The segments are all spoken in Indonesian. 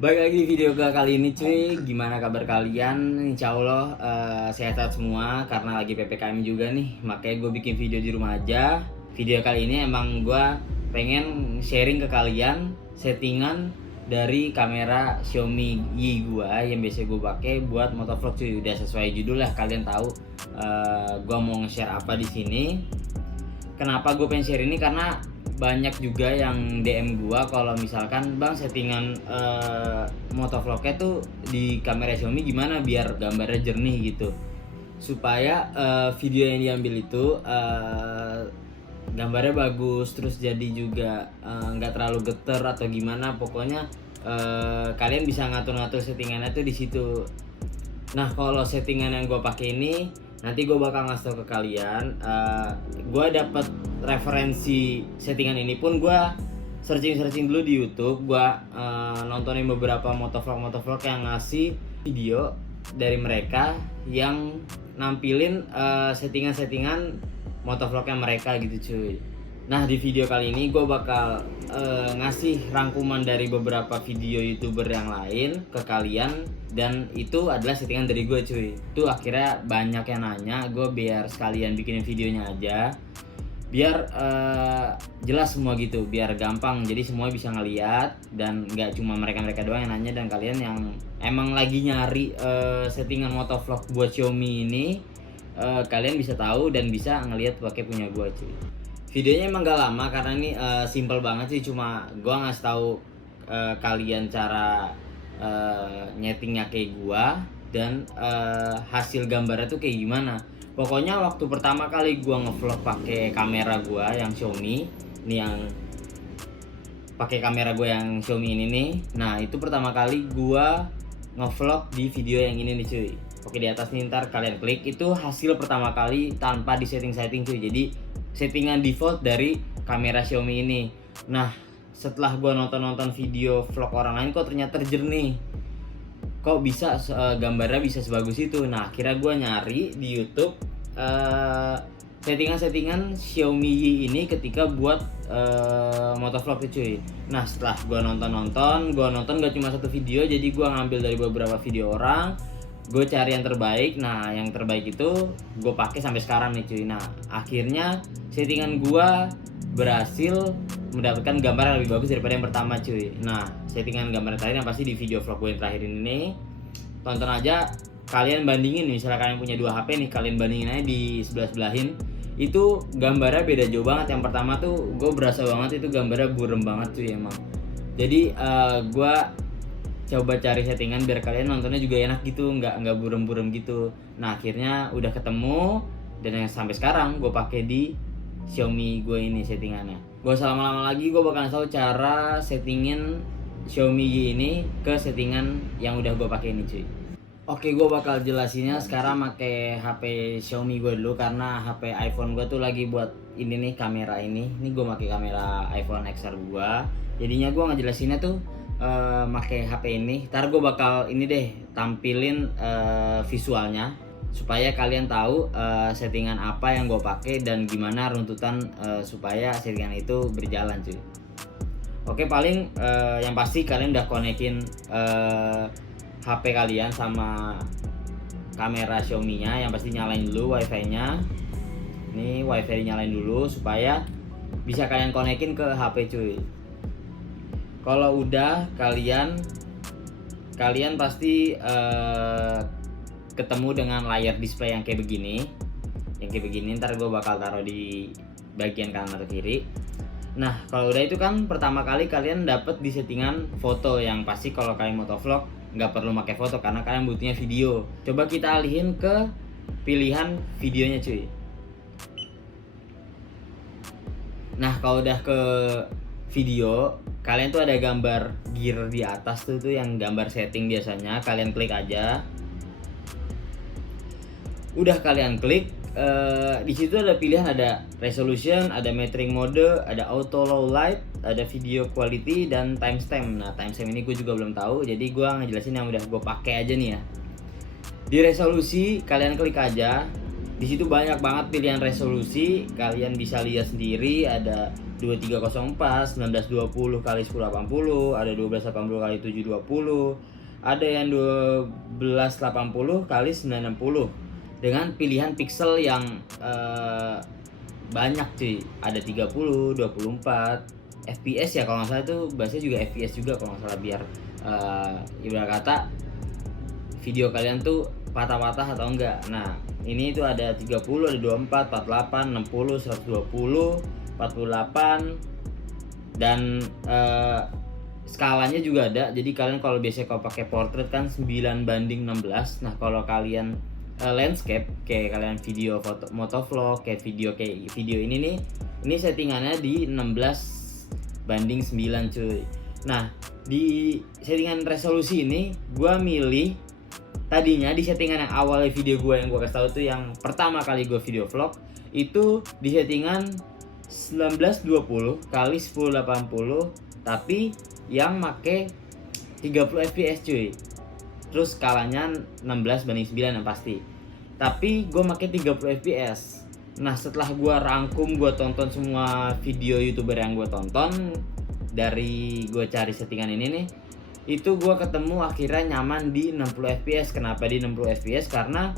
Baik lagi di video kali ini cuy, gimana kabar kalian? Insya Allah sehat semua karena lagi PPKM juga nih. Makanya gue bikin video di rumah aja. Video kali ini emang gue pengen sharing ke kalian settingan dari kamera Xiaomi Y gue yang biasa gue pakai buat motovlog cuy. Udah sesuai judul lah, kalian tahu gue mau nge-share apa di sini. Kenapa gue pengen share ini? Karena banyak juga yang DM gua kalau misalkan bang settingan motovlognya tuh di kamera Xiaomi gimana biar gambarnya jernih gitu, supaya video yang diambil itu gambarnya bagus, terus jadi juga nggak terlalu geter atau gimana, pokoknya kalian bisa ngatur-ngatur settingannya tuh di situ. Nah kalau settingan yang gue pakai ini nanti gue bakal ngasih tau ke kalian. Gue dapat referensi settingan ini pun gue searching dulu di YouTube. Gue nontonin beberapa motovlog yang ngasih video dari mereka yang nampilin settingan motovlognya mereka gitu cuy. Nah di video kali ini gue bakal ngasih rangkuman dari beberapa video YouTuber yang lain ke kalian, dan itu adalah settingan dari gue cuy. Itu akhirnya banyak yang nanya, gue biar sekalian bikinin videonya aja biar jelas semua gitu, biar gampang, jadi semua bisa ngeliat dan nggak cuma mereka doang yang nanya, dan kalian yang emang lagi nyari settingan motovlog buat Xiaomi ini kalian bisa tahu dan bisa ngeliat pakai punya gue cuy. Videonya emang gak lama karena ini simple banget sih, cuma gue ngasih tahu kalian cara nyetingnya kayak gue dan hasil gambarnya tuh kayak gimana. Pokoknya waktu pertama kali gue ngevlog pakai kamera gue yang Xiaomi, ini yang pakai kamera gue yang Xiaomi ini nih. Nah itu pertama kali gue ngevlog di video yang ini nih cuy. Oke, di atas nih ntar kalian klik, itu hasil pertama kali tanpa di setting cuy. Jadi settingan default dari kamera Xiaomi ini. Nah setelah gue nonton video vlog orang lain, kok ternyata jernih, kok bisa gambarnya bisa sebagus itu. Nah akhirnya gue nyari di YouTube settingan Xiaomi Y ini ketika buat motovlog cuy. Nah setelah gue nonton gak cuma satu video, jadi gue ngambil dari beberapa video orang, gue cari yang terbaik. Nah yang terbaik itu gue pakai sampai sekarang nih cuy. Nah akhirnya settingan gue berhasil mendapatkan gambar yang lebih bagus daripada yang pertama cuy. Nah settingan gambar terakhir yang pasti di video vlog gue yang terakhir ini, tonton aja, kalian bandingin. Misalnya kalian punya 2 HP nih, kalian bandingin aja di sebelah-sebelahin, itu gambarnya beda jauh banget. Yang pertama tuh gue berasa banget itu gambarnya burem banget cuy emang. Jadi gue coba cari settingan biar kalian nontonnya juga enak gitu, nggak burem-burem gitu. Nah akhirnya udah ketemu, dan yang sampai sekarang gue pakai di Xiaomi gue ini settingannya. Gue lama-lama lagi gue bakal tahu cara settingin Xiaomi Y ini ke settingan yang udah gue pakai ini cuy. Oke, gue bakal jelasinnya sekarang pakai HP Xiaomi gue dulu, karena HP iPhone gue tuh lagi buat ini nih kamera ini. Ini gue pakai kamera iPhone XR gue. Jadinya gue ngejelasinnya tuh pakai HP ini. Ntar gue bakal ini deh tampilin visualnya supaya kalian tahu settingan apa yang gue pakai dan gimana runtutan supaya settingan itu berjalan cuy. Oke, paling yang pasti kalian udah konekin HP kalian sama kamera Xiaomi nya, yang pasti nyalain dulu wifi nya. Ini wifi nyalain dulu supaya bisa kalian konekin ke HP cuy. Kalau udah kalian pasti ketemu dengan layar display yang kayak begini. Ntar gue bakal taruh di bagian kanan atau kiri. Nah kalau udah itu kan pertama kali kalian dapet di settingan foto, yang pasti kalau kalian motovlog nggak perlu pakai foto karena kalian butuhnya video. Coba kita alihin ke pilihan videonya cuy. Nah kalau udah ke video, kalian tuh ada gambar gear di atas tuh yang gambar setting biasanya, kalian klik aja. Udah kalian klik, di situ ada pilihan, ada resolution, ada metering mode, ada auto low light, ada video quality, dan timestamp. Nah timestamp ini gue juga belum tahu, jadi gue ngejelasin yang udah gue pakai aja nih ya. Di resolusi kalian klik aja, Di situ banyak banget pilihan resolusi, kalian bisa lihat sendiri. Ada 2304 1920 kali 1080, ada 1280 kali 720, ada yang 1280 kali 960 dengan pilihan pixel yang banyak cuy. Ada 30, 24 FPS ya kalau nggak salah, tuh bahasanya juga FPS juga kalau nggak salah, biar ibarat kata video kalian tuh patah-patah atau enggak. Nah, ini tuh ada 30, ada 24, 48, 60, 120, 48 dan skalanya juga ada. Jadi kalian kalau biasanya kalau pakai portrait kan 9:16. Nah, kalau kalian landscape kayak kalian video foto motovlog kayak video ini nih, ini settingannya di 16:9 cuy. Nah, di settingan resolusi ini gua milih, tadinya di settingan yang awal video gue yang gue kasih tahu tuh, yang pertama kali gue video vlog itu di settingan 1920 kali 1080, tapi yang make 30 fps cuy. Terus skalanya 16:9 yang pasti. Tapi gue make 30 fps. Nah, setelah gue rangkum, gue tonton semua video YouTuber yang gue tonton, dari gue cari settingan ini nih, itu gue ketemu akhirnya nyaman di 60 fps. Kenapa di 60 fps? Karena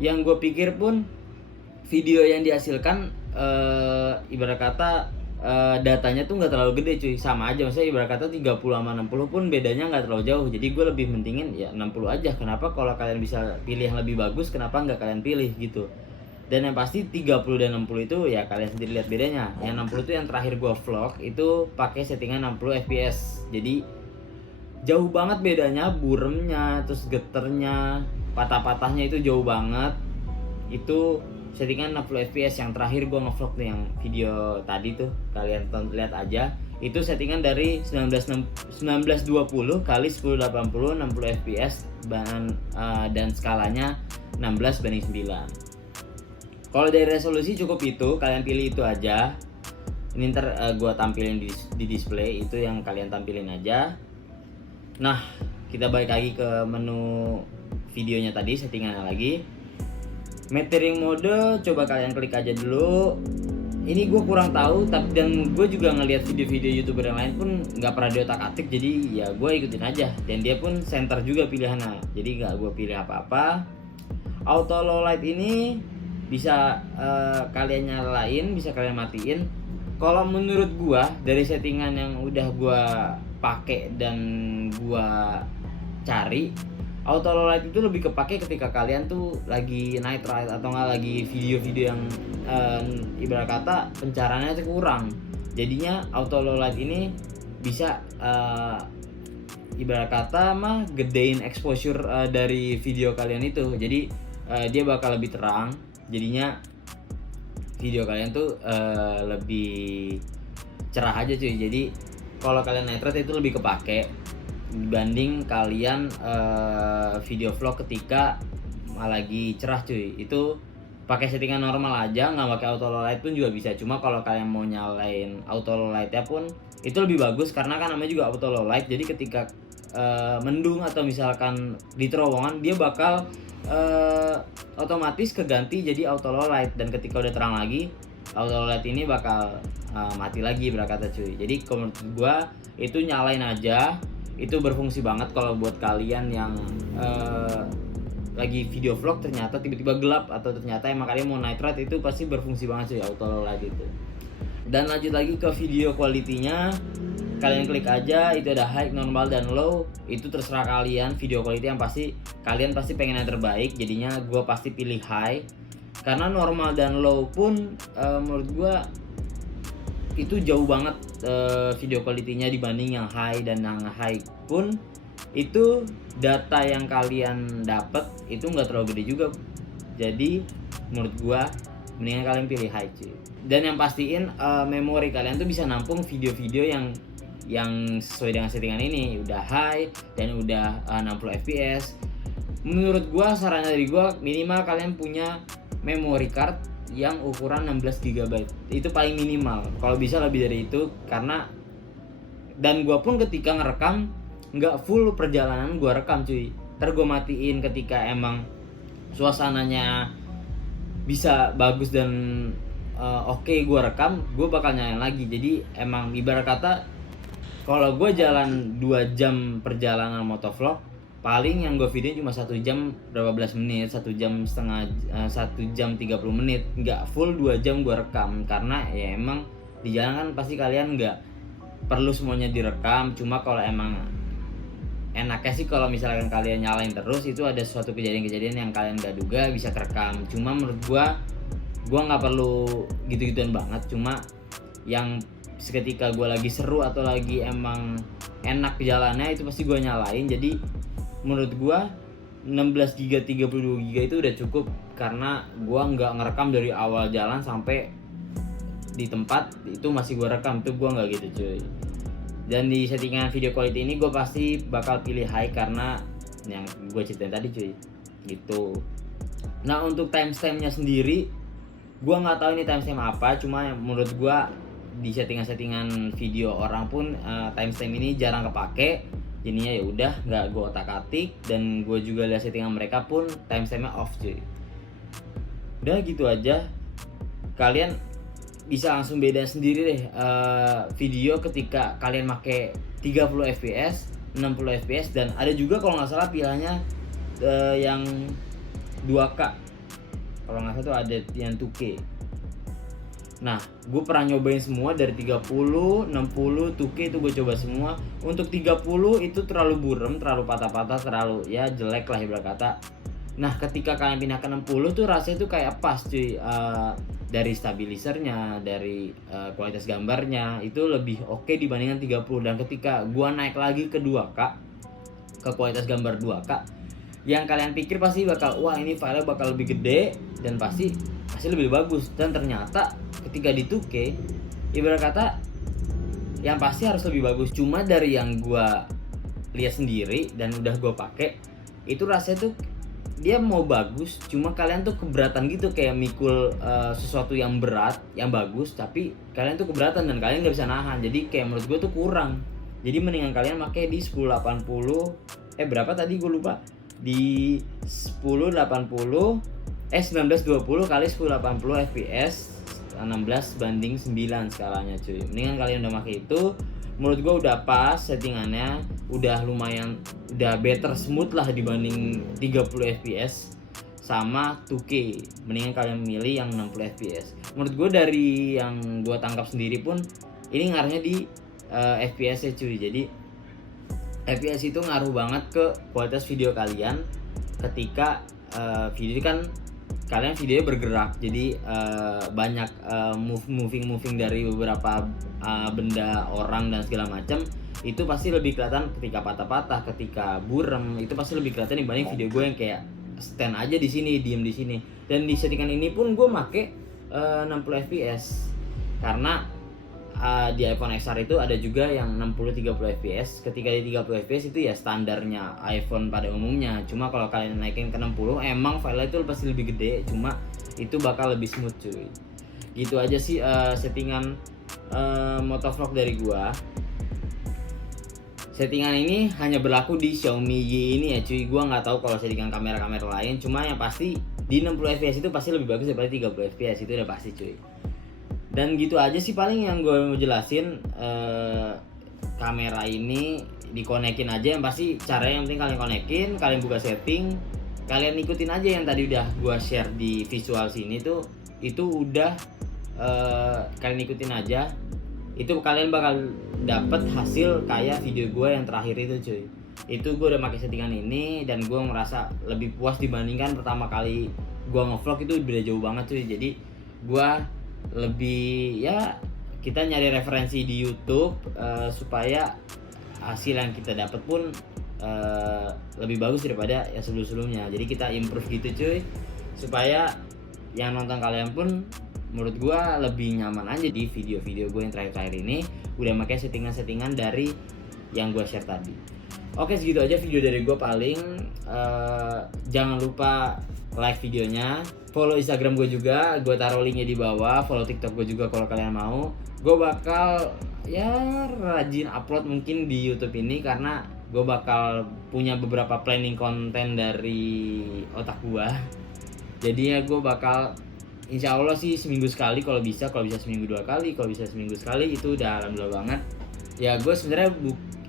yang gue pikir pun video yang dihasilkan ibarat kata datanya tuh nggak terlalu gede cuy, sama aja. Maksudnya ibarat kata 30 sama 60 pun bedanya nggak terlalu jauh. Jadi gue lebih mentingin ya 60 aja. Kenapa kalau kalian bisa pilih yang lebih bagus, kenapa nggak kalian pilih gitu. Dan yang pasti 30 dan 60 itu ya kalian sendiri lihat bedanya. Yang 60 itu yang terakhir gue vlog itu pakai settingan 60 fps. Jadi jauh banget bedanya, buremnya, terus geternya, patah-patahnya itu jauh banget. Itu settingan 60 fps yang terakhir gue ngevlog nih, yang video tadi tuh kalian lihat aja. Itu settingan dari 1920 kali 1080 60 fps dan skalanya 16:9. Kalau dari resolusi cukup itu, kalian pilih itu aja. Ini ntar gue tampilin di display, itu yang kalian tampilin aja. Nah, kita balik lagi ke menu videonya tadi, settingannya lagi. Metering mode coba kalian klik aja dulu. Ini gue kurang tahu, tapi dan gue juga ngelihat video-video YouTuber yang lain pun nggak pernah diotak-atik, jadi ya gue ikutin aja. Dan dia pun center juga pilihannya, jadi nggak gue pilih apa-apa. Auto low light ini bisa kalian nyalain, bisa kalian matiin. Kalau menurut gue dari settingan yang udah gue pakai dan gua cari, auto low light itu lebih kepake ketika kalian tuh lagi night ride atau nggak lagi video-video yang ibarat kata pencaharaannya itu kurang. Jadinya auto low light ini bisa ibarat kata gedein exposure dari video kalian itu. Jadi dia bakal lebih terang. Jadinya video kalian tuh lebih cerah aja cuy. Jadi kalau kalian night ride itu lebih kepake dibanding kalian video vlog ketika lagi cerah cuy. Itu pakai settingan normal aja, nggak pakai auto low light pun juga bisa. Cuma kalau kalian mau nyalain auto low lightnya pun itu lebih bagus, karena kan namanya juga auto low light. Jadi ketika mendung atau misalkan di terowongan, dia bakal otomatis keganti jadi auto low light, dan ketika udah terang lagi auto low light ini bakal mati lagi berkata cuy. Jadi menurut gua itu nyalain aja, itu berfungsi banget kalau buat kalian yang lagi video vlog ternyata tiba-tiba gelap, atau ternyata emang kalian mau night ride, itu pasti berfungsi banget cuy auto low light itu. Dan lanjut lagi ke video quality-nya, kalian klik aja, itu ada high, normal, dan low. Itu terserah kalian, video quality yang pasti kalian pasti pengen yang terbaik. Jadinya gua pasti pilih high, karena normal dan low pun menurut gua itu jauh banget video quality-nya dibanding yang high. Dan yang high pun itu data yang kalian dapat itu nggak terlalu gede juga. Jadi menurut gua mendingan kalian pilih high cuy. Dan yang pastiin memori kalian tuh bisa nampung video-video yang sesuai dengan settingan ini, udah high dan udah 60 fps. Menurut gua, sarannya dari gua, minimal kalian punya memory card yang ukuran 16 GB. Itu paling minimal. Kalau bisa lebih dari itu, karena dan gua pun ketika ngerekam nggak full perjalanan gua rekam cuy. Ntar gua matiin ketika emang suasananya bisa bagus dan oke gue rekam, gue bakal nyalain lagi. Jadi emang ibarat kata kalau gue jalan 2 jam perjalanan motovlog, paling yang gue video cuma 1 jam berapa belas menit, 1 jam setengah, 1 jam 30 menit, nggak full 2 jam gue rekam. Karena ya emang di jalan kan pasti kalian nggak perlu semuanya direkam. Cuma kalau emang enaknya sih kalau misalkan kalian nyalain terus, itu ada suatu kejadian-kejadian yang kalian gak duga bisa kerekam. Cuma menurut gua nggak perlu gitu-gituan banget. Cuma yang seketika gua lagi seru atau lagi emang enak jalannya, itu pasti gua nyalain. Jadi menurut gua 16 GB 32 GB itu udah cukup, karena gua nggak ngerekam dari awal jalan sampai di tempat itu masih gua rekam. Itu gua nggak gitu cuy. Dan di settingan video quality ini gue pasti bakal pilih high karena yang gue ceritain tadi cuy, gitu. Nah untuk timestamp-nya sendiri, gue nggak tahu ini timestamp apa. Cuma menurut gue di settingan video orang pun timestamp ini jarang kepake. Jadinya ya udah nggak gue otak-atik, dan gue juga lihat settingan mereka pun timestampnya off cuy. Udah gitu aja, kalian bisa langsung beda sendiri deh video ketika kalian pakai 30 fps, 60 fps, dan ada juga kalau nggak salah pilihannya yang 2K. Kalau nggak salah tuh ada yang 2K. Nah, gue pernah nyobain semua dari 30, 60, 2K itu gue coba semua. Untuk 30 itu terlalu buram, terlalu patah-patah, terlalu ya jelek lah ibarat kata. Nah, ketika kalian pindah ke 60 tuh rasanya tuh kayak pas cuy. Dari stabilisernya, dari kualitas gambarnya itu lebih oke dibandingkan 30. Dan ketika gua naik lagi ke 2K, ke kualitas gambar 2K, yang kalian pikir pasti bakal wah ini filenya bakal lebih gede dan pasti lebih bagus. Dan ternyata ketika di 2K ibarat kata yang pasti harus lebih bagus. Cuma dari yang gua lihat sendiri dan udah gua pakai, itu rasanya tuh dia mau bagus, cuma kalian tuh keberatan gitu, kayak mikul sesuatu yang berat, yang bagus, tapi kalian tuh keberatan dan kalian nggak bisa nahan. Jadi kayak menurut gue tuh kurang. Jadi mendingan kalian pakai di 1080, berapa tadi gue lupa, di 1080 1920 kali 1080 fps 16:9 skalanya cuy. Mendingan kalian udah pakai itu. Menurut gue udah pas settingannya, udah lumayan, udah better smooth lah dibanding 30 fps sama 2K. Mendingan kalian milih yang 60 fps. Menurut gue dari yang gue tangkap sendiri pun ini ngaruhnya di fps ya cuy. Jadi fps itu ngaruh banget ke kualitas video kalian. Ketika video kan kalian videonya bergerak, jadi banyak moving dari beberapa benda, orang dan segala macam, itu pasti lebih kelihatan ketika patah-patah, ketika buram, itu pasti lebih kelihatan dibanding video gue yang kayak stand aja di sini, diem di sini. Dan di settingan ini pun gue make 60 fps karena di iPhone XR itu ada juga yang 60-30 fps. Ketika di 30 fps itu ya standarnya iPhone pada umumnya. Cuma kalau kalian naikin ke 60, emang file itu pasti lebih gede, cuma itu bakal lebih smooth cuy. Gitu aja sih settingan motovlog dari gua. Settingan ini hanya berlaku di Xiaomi Y ini ya cuy. Gua nggak tahu kalau settingan kamera-kamera lain, cuma yang pasti di 60 fps itu pasti lebih bagus daripada 30 fps, itu udah pasti cuy. Dan gitu aja sih paling yang gue mau jelasin. Kamera ini dikonekin aja, yang pasti caranya yang penting kalian konekin, kalian buka setting, kalian ikutin aja yang tadi udah gue share di visual sini tuh, itu udah kalian ikutin aja, itu kalian bakal dapet hasil kayak video gue yang terakhir itu cuy. Itu gue udah pakai settingan ini dan gue merasa lebih puas dibandingkan pertama kali gue ngevlog. Itu beda jauh banget cuy. Jadi gue lebih ya, kita nyari referensi di YouTube supaya hasil yang kita dapat pun lebih bagus daripada yang sebelum-sebelumnya. Jadi kita improve gitu cuy, supaya yang nonton kalian pun menurut gua lebih nyaman aja di video-video gue yang terakhir-terakhir ini. Udah pakai settingan-settingan dari yang gua share tadi. Oke, segitu aja video dari gue paling. Jangan lupa like videonya, follow Instagram gue juga, gue taruh linknya di bawah, follow TikTok gue juga kalau kalian mau. Gue bakal ya rajin upload mungkin di YouTube ini, karena gue bakal punya beberapa planning konten dari otak gue. Jadi ya gue bakal insya Allah sih seminggu sekali kalau bisa seminggu 2 kali, kalau bisa seminggu sekali itu udah alhamdulillah banget. Ya gue sebenarnya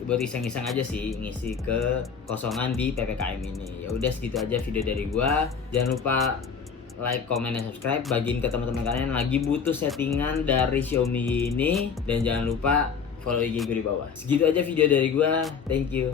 buat iseng-iseng aja sih ngisi ke kosongan di PPKM ini. Ya udah segitu aja video dari gue. Jangan lupa like, comment, dan subscribe. Bagiin ke teman-teman kalian yang lagi butuh settingan dari Xiaomi ini, dan jangan lupa follow IG gue di bawah. Segitu aja video dari gue. Thank you.